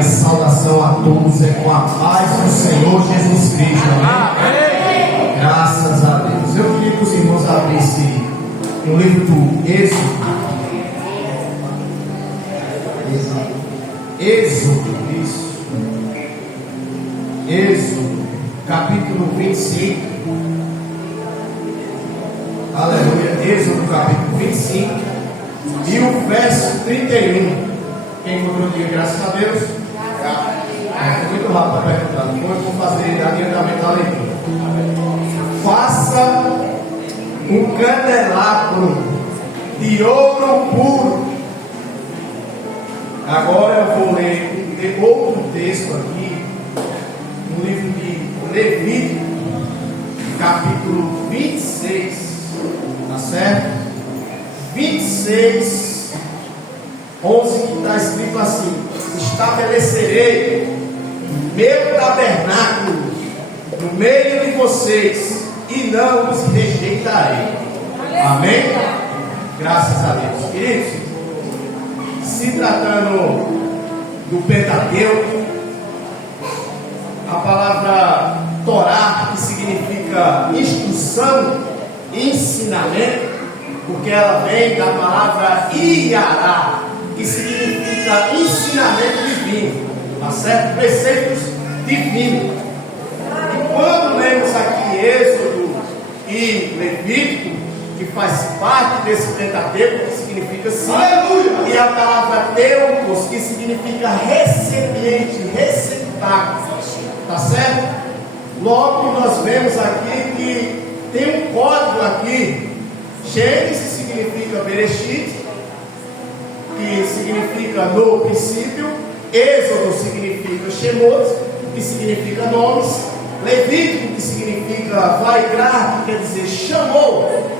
minha saudação a todos é com a paz do Senhor Jesus Cristo. Amém? Graças a Deus. Eu queria que os irmãos abrissem no livro do Êxodo. Êxodo, capítulo 25. Aleluia. Êxodo, capítulo 25. E o verso 31. Quem encontrou o dia, graças a Deus? Foi muito rápido a pergunta. Depois vou fazer adiantamento da leitura. Faça um candelabro de ouro puro. Agora eu vou ler outro texto aqui, no livro de Levítico, capítulo 26, tá certo? 26, 11, que está escrito assim: estabelecerei meu tabernáculo no meio de vocês e não os rejeitarei. Amém? Graças a Deus. Queridos, se tratando do Pentateuco, a palavra Torá, que significa instrução, ensinamento, porque ela vem da palavra Iará, que significa ensinamento divino, tá certo? Preceitos divinos. E quando lemos aqui Êxodo e Levítico, que faz parte desse Pentateuco, que significa sim, e a palavra teukos, que significa recipiente, receptáculo, tá certo? Logo nós vemos aqui que tem um código aqui. Gênesis significa Bereshit, que significa no princípio. Êxodo significa Shemot, que significa nomes. Levítico, que significa Vaikra, que quer dizer chamou.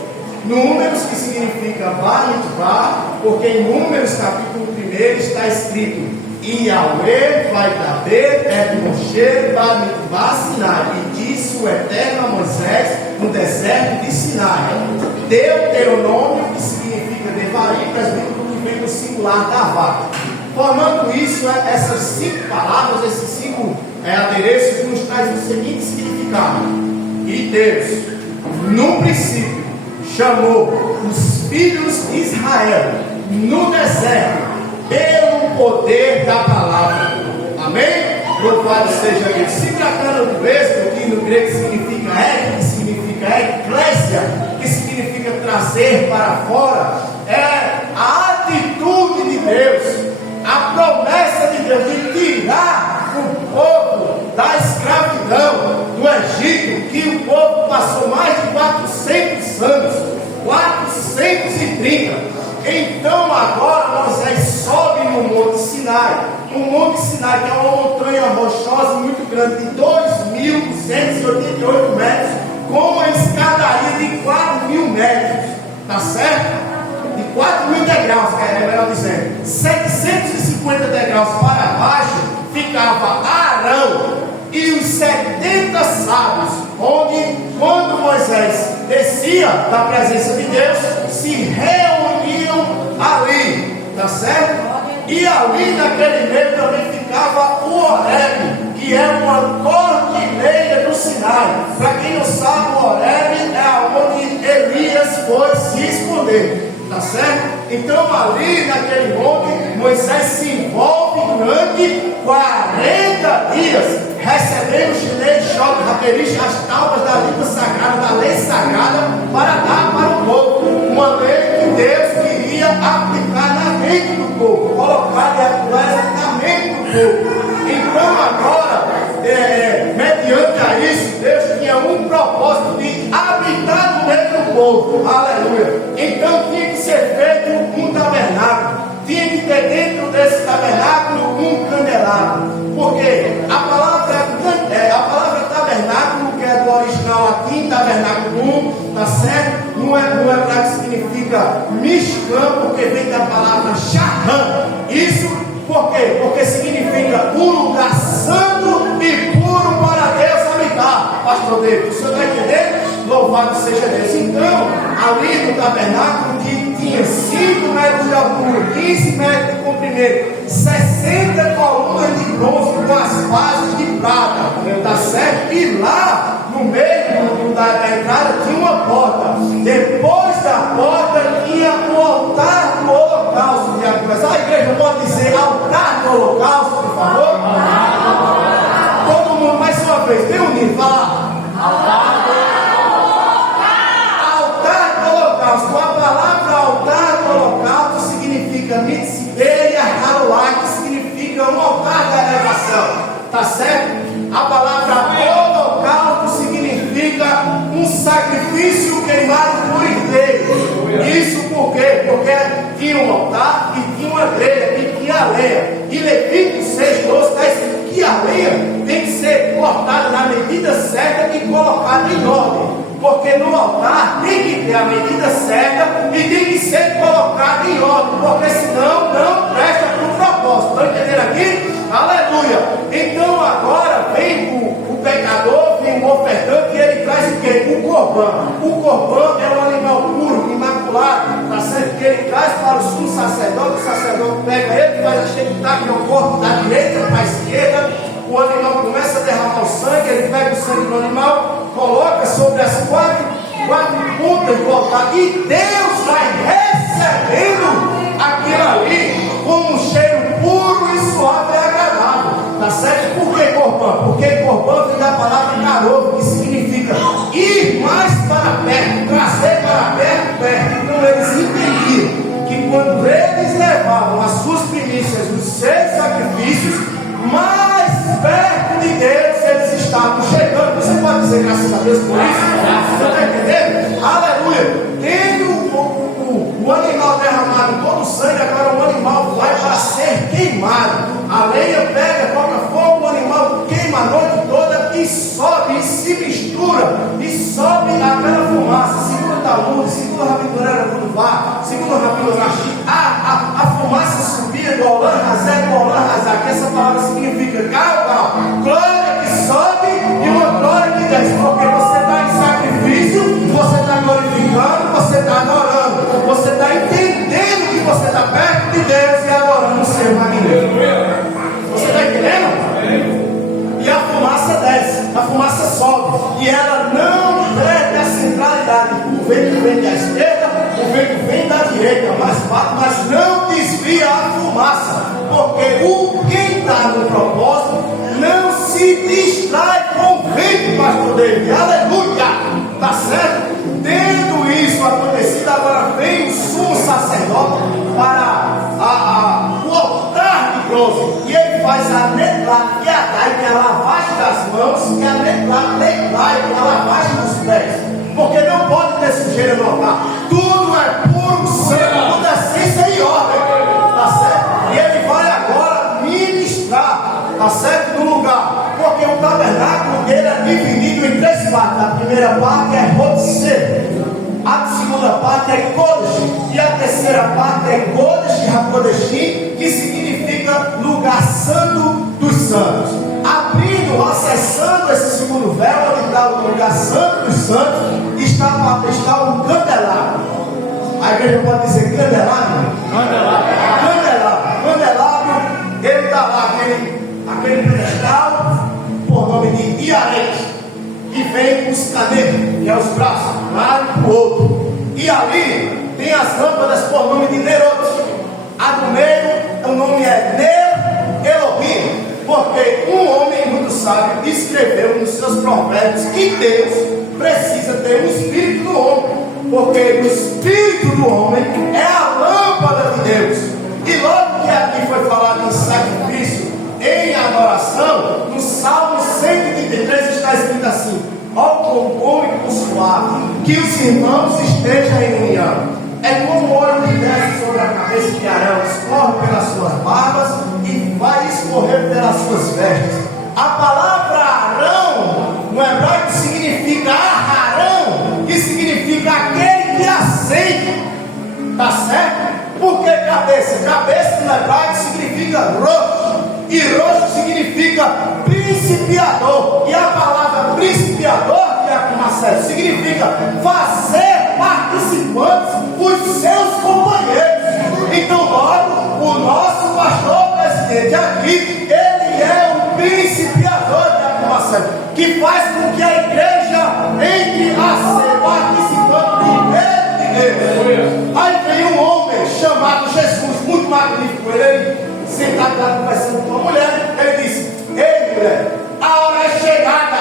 Números, que significa Bamidbar, porque em Números capítulo 1 está escrito Yahweh vai daber et Moshe Bamidbar Sinai, e disse o Eterno a Moisés no deserto de Sinai. Deuteronômio, que significa Devarim, que vem do singular da vaca. Formando isso, essas 5 palavras, esses 5 adereços, nos traz o seguinte significado: e Deus, no princípio, chamou os filhos de Israel no deserto pelo poder da palavra. Amém? Louvado seja Deus. Se tratando do Êxodo, que no grego significa que significa eclésia, que significa trazer para fora, é a atitude de Deus, a promessa de Deus de tirar o povo da escravidão do Egito, que o povo passou mais de 400 anos, 430. Então agora Moisés sobe no Monte Sinai. O Monte Sinai, que é uma montanha rochosa muito grande, de 2.288 metros, com uma escadaria de 4.000 metros, tá certo? De 4.000 degraus, é melhor dizendo, 750 degraus para baixo ficava Arão e os 70 sábios, onde quando Moisés descia da presença de Deus, se reuniam ali, tá certo? E ali naquele meio também ficava o Horebe, que é uma cordilheira do Sinai. Para quem não sabe, o Horebe é onde Elias foi se esconder, tá certo? Então ali naquele monte, Moisés se envolve durante 40 dias, recebendo o Shinei, Shot, Raperish, as tábuas da língua sagrada, da lei sagrada, para dar para o povo. Uma lei que Deus queria aplicar na mente do povo, colocar e atuar na mente do povo. Então agora, mediante a isso, Deus tinha um propósito de habitar no meio do povo. Aleluia. Então tinha que ser feito um tabernáculo. Tinha que ter dentro desse tabernáculo um candelabro. Porque a palavra tabernáculo, que é do original latim, tabernáculo, tá certo? No hebraico significa mishkan, porque vem da palavra shaham. Isso por quê? Porque significa um lugar santo e puro para Deus habitar. Pastor David, o senhor está entendendo? Louvado seja Deus. Então, ali no tabernáculo, que tinha 5 metros de altura, 15 metros de comprimento, 60 colunas de do holocausto, por favor? Todo mundo, mais uma vez, bem unido, vai lá. Altar do holocausto. A palavra altar do holocausto significa mitzveia haruá, que significa um altar da elevação. Tá certo? A palavra holocausto significa um sacrifício queimado por inteiro. Isso por quê? Porque tinha um altar e tinha uma grelha e tinha a lenha. E Levítico 6:12 está escrito que a lenha tem que ser cortada na medida certa e colocada em ordem. Porque no altar tem que ter a medida certa e tem que ser colocada em ordem. Porque senão não presta para o propósito. Estão entendendo aqui? Aleluia! Então agora vem o pecador, vem o ofertante e ele traz o quê? O corban. O corban é um animal puro, imaculado, tá certo? Que ele traz para o sumo sacerdote, o sacerdote pega ele, faz a chequitar, que é o corpo da direita para a esquerda, o animal começa a derramar o sangue, ele pega o sangue do animal, coloca sobre as quatro pontas do altar e Deus vai recebendo aquilo ali como um cheiro puro e suave e agradável, tá certo? Por que corban? Porque corban vem da palavra carovo, que significa ir mais para perto, trazer para perto. Então eles entendiam que quando eles levavam as suas primícias, os seus sacrifícios, mais perto de Deus eles estavam chegando. Você pode dizer graças a Deus por isso? Você está entendendo? Aleluia! Tendo o animal derramado todo o sangue, agora o animal vai para ser queimado. A lenha pega, toca fogo, o animal queima a noite toda e sobe, e se mistura, e sobe aquela fumaça. Segundo Talmud, segundo a Rabinurera Buduvá, segundo a Rabinurashi, a fumaça subia do Olam Hazé, do Olam Hazá, que essa palavra significa gal, glória que sobe e uma glória que desce, porque você está em sacrifício, você está glorificando, você está adorando, você está entendendo que você está perto de Deus e adorando o seu magnífico. Você está entendendo? E a fumaça desce, a fumaça sobe, e ela não perde a centralidade. O vento vem da esquerda, o vento vem da direita, mas não desvia a fumaça, porque quem está no propósito não se distrai com o vento, pastor David. Aleluia! Tá certo? Tendo isso acontecido, agora vem o sumo sacerdote para o altar de bronze, e ele faz a netlat, que é a lavagem das mãos, e a netlat, que é a lavagem dos pés, porque não pode ter sujeira no altar. Tudo é puro sangue, toda essência e ordem, tá certo? E ele vai agora ministrar, tá certo? No lugar, porque o tabernáculo dele é dividido em três partes. A primeira parte é Hotzeh, a segunda parte é Kodesh, e a terceira parte é Kodesh HaKodeshim, que significa lugar santo dos santos. Abrindo, acessando esse segundo véu, onde está o lugar santo dos santos, está um candelabro. A igreja pode dizer candelabro? Candelabro, ele está lá, aquele pedestal, por nome de Iarete, que vem os canelos, que é os braços, um lado e para o outro. E ali tem as lâmpadas por nome de Nerot. A do meio, o nome é Ner Elohim, porque um homem muito sábio escreveu nos seus provérbios que Deus precisa ter um espírito no homem, porque o espírito do homem é a lâmpada de Deus. E logo que aqui foi falado em sacrifício, em adoração, no Salmo 133 está escrito assim: ó quão bom e suave que os irmãos estejam em união. É como o óleo que desce sobre a cabeça de Arão, escorre pelas suas barbas e vai escorrer pelas suas vestes. A palavra Arão no hebraico significa Aharão, que significa aquele que acende. Tá certo? Por que cabeça? Cabeça no hebraico significa rosto, e rosto significa principiador. E a palavra principiador, Marcelo, significa fazer participantes os seus companheiros. Então, logo, o nosso pastor presidente aqui, ele é o principiador de Marcelo, que faz com que a igreja entre a ser participante de Deus. Aí vem um homem chamado Jesus, muito magnífico, ele sentado lá conversando com uma mulher, ele disse: ei mulher, a hora é chegada,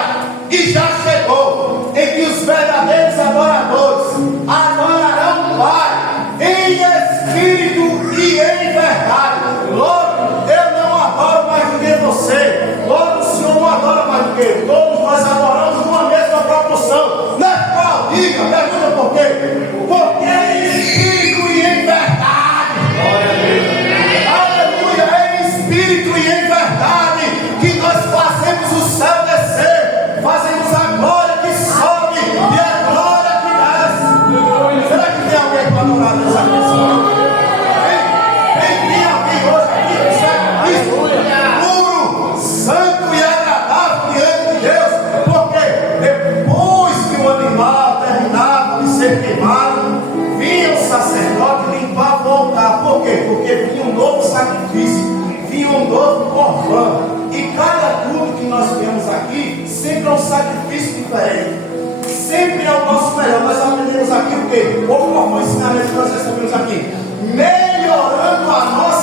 e já chegou, em que os verdadeiros adoradores adorarão o Pai em espírito e em verdade. Logo, eu não adoro mais do que você, logo o Senhor não adora mais do que eu. Todos nós adoramos numa mesma proporção. Na qual? Diga, pergunta por quê? Porque em espírito e em verdade. Aleluia, é em espírito e em verdade que nós fazemos o céu descer, fazemos a glória que sobe e a glória que desce. Será que tem alguém para adorar Deus aqui? Tem alguém hoje aqui que serve isso puro, santo e agradável diante de Deus? Porque depois que o animal terminava de ser queimado, vinha o sacerdote limpar e voltar. Por quê? Porque vinha um novo sacrifício, vinha um novo corban. E cada culto que nós vemos aqui sempre é um sacrifício diferente, sempre é o nosso melhor. Nós aprendemos aqui o quê? Qual foi o ensinamento que nós recebemos aqui? Melhorando a nossa